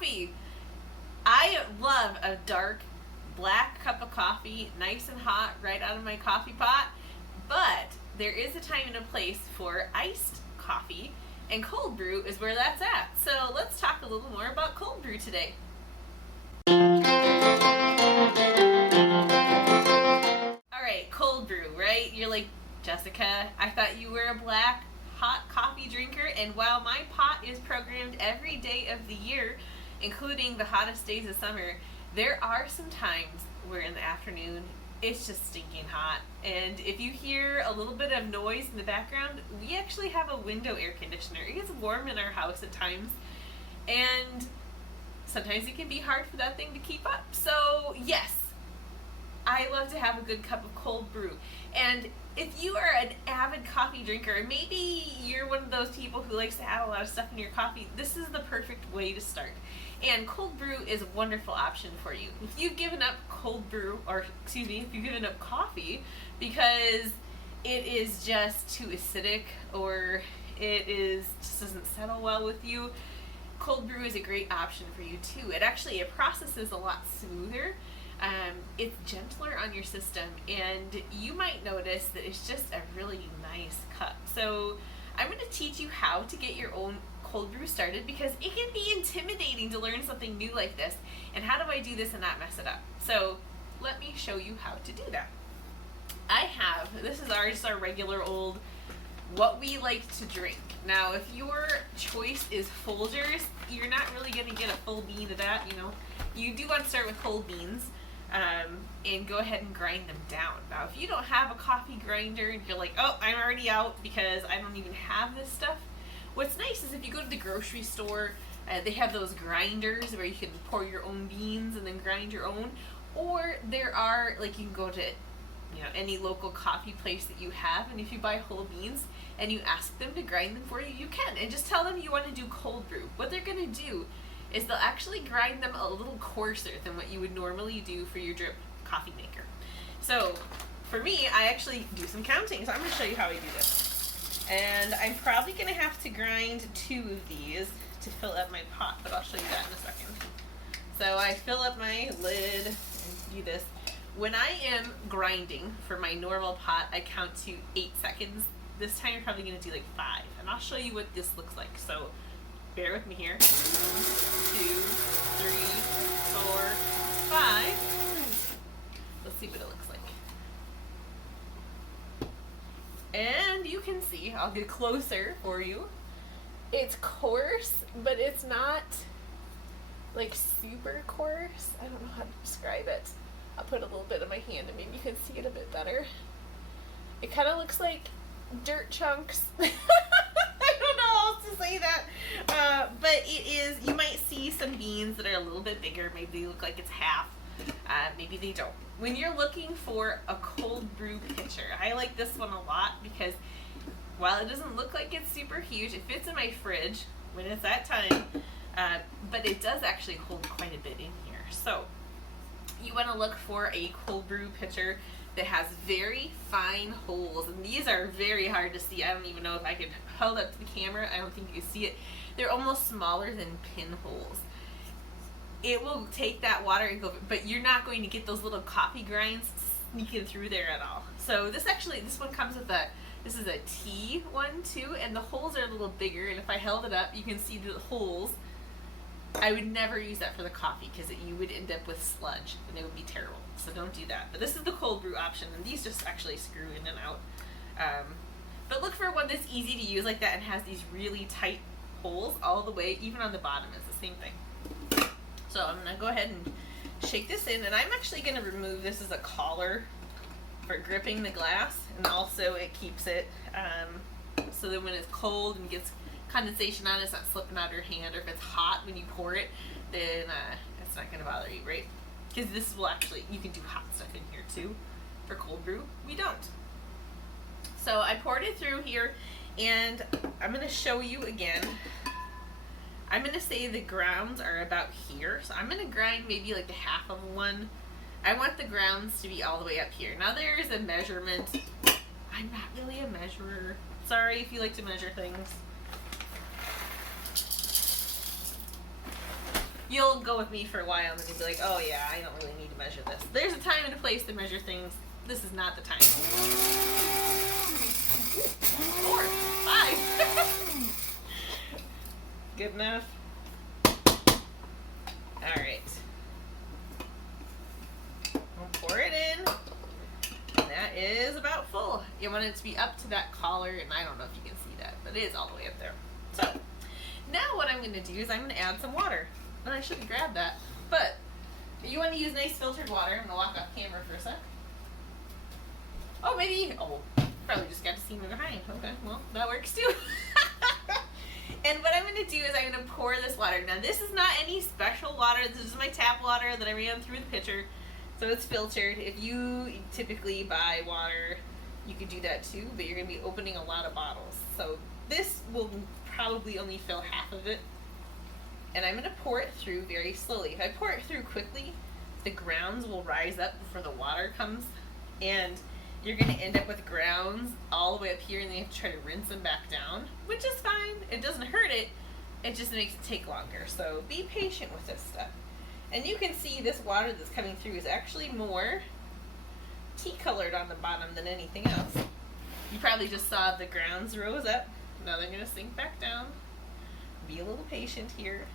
coffee. I love a dark black cup of coffee, nice and hot, right out of my coffee pot. But there is a time and a place for iced coffee, and cold brew is where that's at. So let's talk a little more about cold brew today. Alright, cold brew, right? You're like, Jessica, I thought you were a black hot coffee drinker, and while my pot is programmed every day of the year, including the hottest days of summer, there are some times where in the afternoon it's just stinking hot. And if you hear a little bit of noise in the background, we actually have a window air conditioner. It gets warm in our house at times, and sometimes it can be hard for that thing to keep up. So yes, I love to have a good cup of cold brew. And if you are an avid coffee drinker, maybe you're one of those people who likes to add a lot of stuff in your coffee, this is the perfect way to start. And cold brew is a wonderful option for you. If you've given up if you've given up coffee because it is just too acidic or just doesn't settle well with you, cold brew is a great option for you too. It processes a lot smoother. It's gentler on your system, and you might notice that it's just a really nice cup. So I'm going to teach you how to get your own cold brew started, because it can be intimidating to learn something new like this. And how do I do this and not mess it up? So let me show you how to do that. This is just our regular old, what we like to drink. Now, if your choice is Folgers, you're not really going to get a full bean of that, You do want to start with whole beans, and go ahead and grind them down. Now, if you don't have a coffee grinder and you're like, oh, I'm already out because I don't even have this stuff, what's nice is if you go to the grocery store, they have those grinders where you can pour your own beans and then grind your own. Or there are, you can go to any local coffee place that you have, and if you buy whole beans and you ask them to grind them for you, you can. And just tell them you want to do cold brew. What they're going to do is they'll actually grind them a little coarser than what you would normally do for your drip coffee maker. So for me, I actually do some counting. So I'm going to show you how I do this. And I'm probably going to have to grind 2 of these to fill up my pot, but I'll show you that in a second. So I fill up my lid and do this. When I am grinding for my normal pot, I count to 8 seconds. This time you're probably going to do 5, and I'll show you what this looks like. So bear with me here. 1, 2, 3, 4, 5. Let's see what it looks like. And you can see, I'll get closer for you. It's coarse, but it's not super coarse. I don't know how to describe it. I'll put a little bit in my hand and maybe you can see it a bit better. It kind of looks like dirt chunks. I don't know how else to say that. But it is, you might see some beans that are a little bit bigger. Maybe they look like it's half. Maybe they don't. When you're looking for a cold brew pitcher, I like this one a lot because while it doesn't look like it's super huge, it fits in my fridge when it's that time. But it does actually hold quite a bit in here. So you want to look for a cold brew pitcher that has very fine holes, and these are very hard to see. I don't even know if I could hold up to the camera. I don't think you can see it. They're almost smaller than pinholes. It will take that water and go, but you're not going to get those little coffee grinds sneaking through there at all. So this one comes with this is a T one too, and the holes are a little bigger, and if I held it up, you can see the holes. I would never use that for the coffee because you would end up with sludge and it would be terrible. So don't do that. But this is the cold brew option, and these just actually screw in and out. But look for one that's easy to use like that and has these really tight holes all the way, even on the bottom. It's the same thing. So I'm going to go ahead and shake this in, and I'm actually going to remove this as a collar for gripping the glass, and also it keeps it so that when it's cold and gets condensation on it, it's not slipping out of your hand, or if it's hot when you pour it, then it's not going to bother you, right? Because this will actually, you can do hot stuff in here too. For cold brew, we don't. So I poured it through here, and I'm going to show you again. I'm going to say the grounds are about here, so I'm going to grind maybe like a half of one. I want the grounds to be all the way up here. Now there is a measurement. I'm not really a measurer. Sorry if you like to measure things. You'll go with me for a while and then you'll be like, oh yeah, I don't really need to measure this. There's a time and a place to measure things. This is not the time. 4, 5. Good enough? Alright. We'll pour it in. And that is about full. You want it to be up to that collar, and I don't know if you can see that, but it is all the way up there. So, now what I'm going to do is I'm going to add some water. And I should have grabbed that. But, you want to use nice filtered water. I'm going to walk off camera for a sec. Oh, maybe, probably just got to see me behind. Okay, well, that works too. And what I'm going to do is I'm going to pour this water. Now, this is not any special water. This is my tap water that I ran through the pitcher. So it's filtered. If you typically buy water, you could do that too, but you're going to be opening a lot of bottles. So this will probably only fill half of it. And I'm going to pour it through very slowly. If I pour it through quickly, the grounds will rise up before the water comes. And you're going to end up with grounds all the way up here, and then you have to try to rinse them back down, which is fine. It doesn't hurt it. It just makes it take longer. So be patient with this stuff. And you can see this water that's coming through is actually more tea-colored on the bottom than anything else. You probably just saw the grounds rose up. Now they're going to sink back down. Be a little patient here.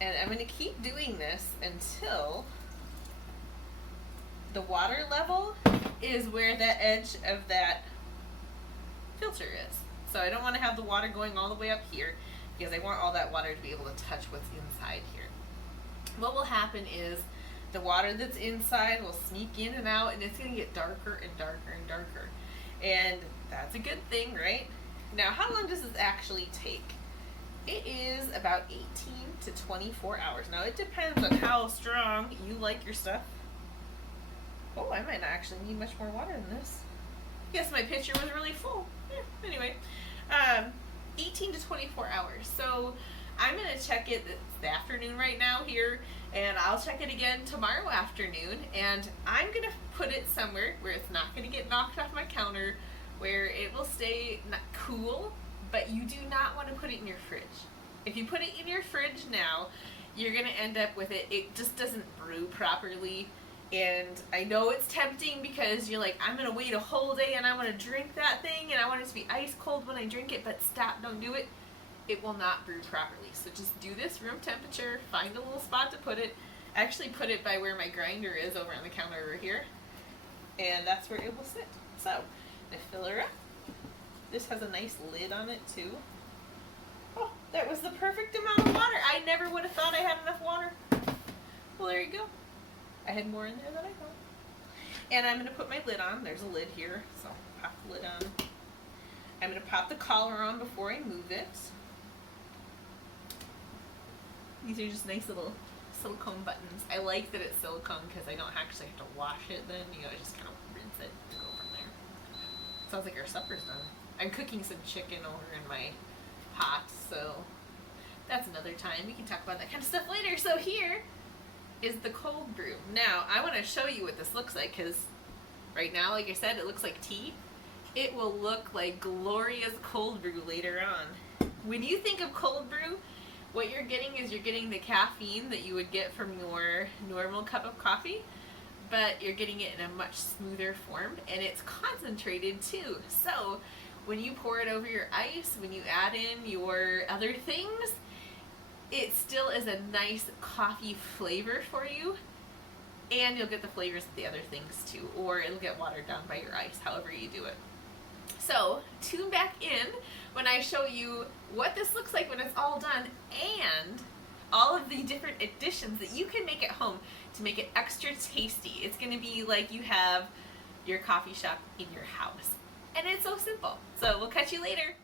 And I'm going to keep doing this until the water level is where the edge of that filter is. So I don't want to have the water going all the way up here because I want all that water to be able to touch what's inside here. What will happen is the water that's inside will sneak in and out, and it's going to get darker and darker and darker. And that's a good thing, right? Now, how long does this actually take? It is about 18 to 24 hours. Now, it depends on how strong you like your stuff. Oh, I might not actually need much more water than this. Yes, my pitcher was really full. Yeah, anyway, 18 to 24 hours. So I'm going to check it. It's the afternoon right now here, and I'll check it again tomorrow afternoon. And I'm going to put it somewhere where it's not going to get knocked off my counter, where it will stay cool, but you do not want to put it in your fridge. If you put it in your fridge now, you're going to end up with it just doesn't brew properly. And I know it's tempting because you're like, I'm going to wait a whole day and I want to drink that thing and I want it to be ice cold when I drink it, but stop, don't do it. It will not brew properly. So just do this room temperature, find a little spot to put it. I actually put it by where my grinder is over on the counter over here. And that's where it will sit. So, I fill her up. This has a nice lid on it too. Oh, that was the perfect amount of water. I never would have thought I had enough water. Well, there you go. I had more in there than I thought. And I'm going to put my lid on. There's a lid here, so pop the lid on. I'm going to pop the collar on before I move it. These are just nice little silicone buttons. I like that it's silicone because I don't actually have to wash it then. You know, I just kind of rinse it to go from there. Sounds like our supper's done. I'm cooking some chicken over in my pot, so that's another time. We can talk about that kind of stuff later. So here is the cold brew. Now, I want to show you what this looks like because right now, like I said, it looks like tea. It will look like glorious cold brew later on. When you think of cold brew, what you're getting is you're getting the caffeine that you would get from your normal cup of coffee, but you're getting it in a much smoother form, and it's concentrated too. So when you pour it over your ice, when you add in your other things, it still is a nice coffee flavor for you, and you'll get the flavors of the other things too, or it'll get watered down by your ice, however you do it. So tune back in when I show you what this looks like when it's all done, and all of the different additions that you can make at home to make it extra tasty. It's going to be like you have your coffee shop in your house, and it's so simple. So we'll catch you later.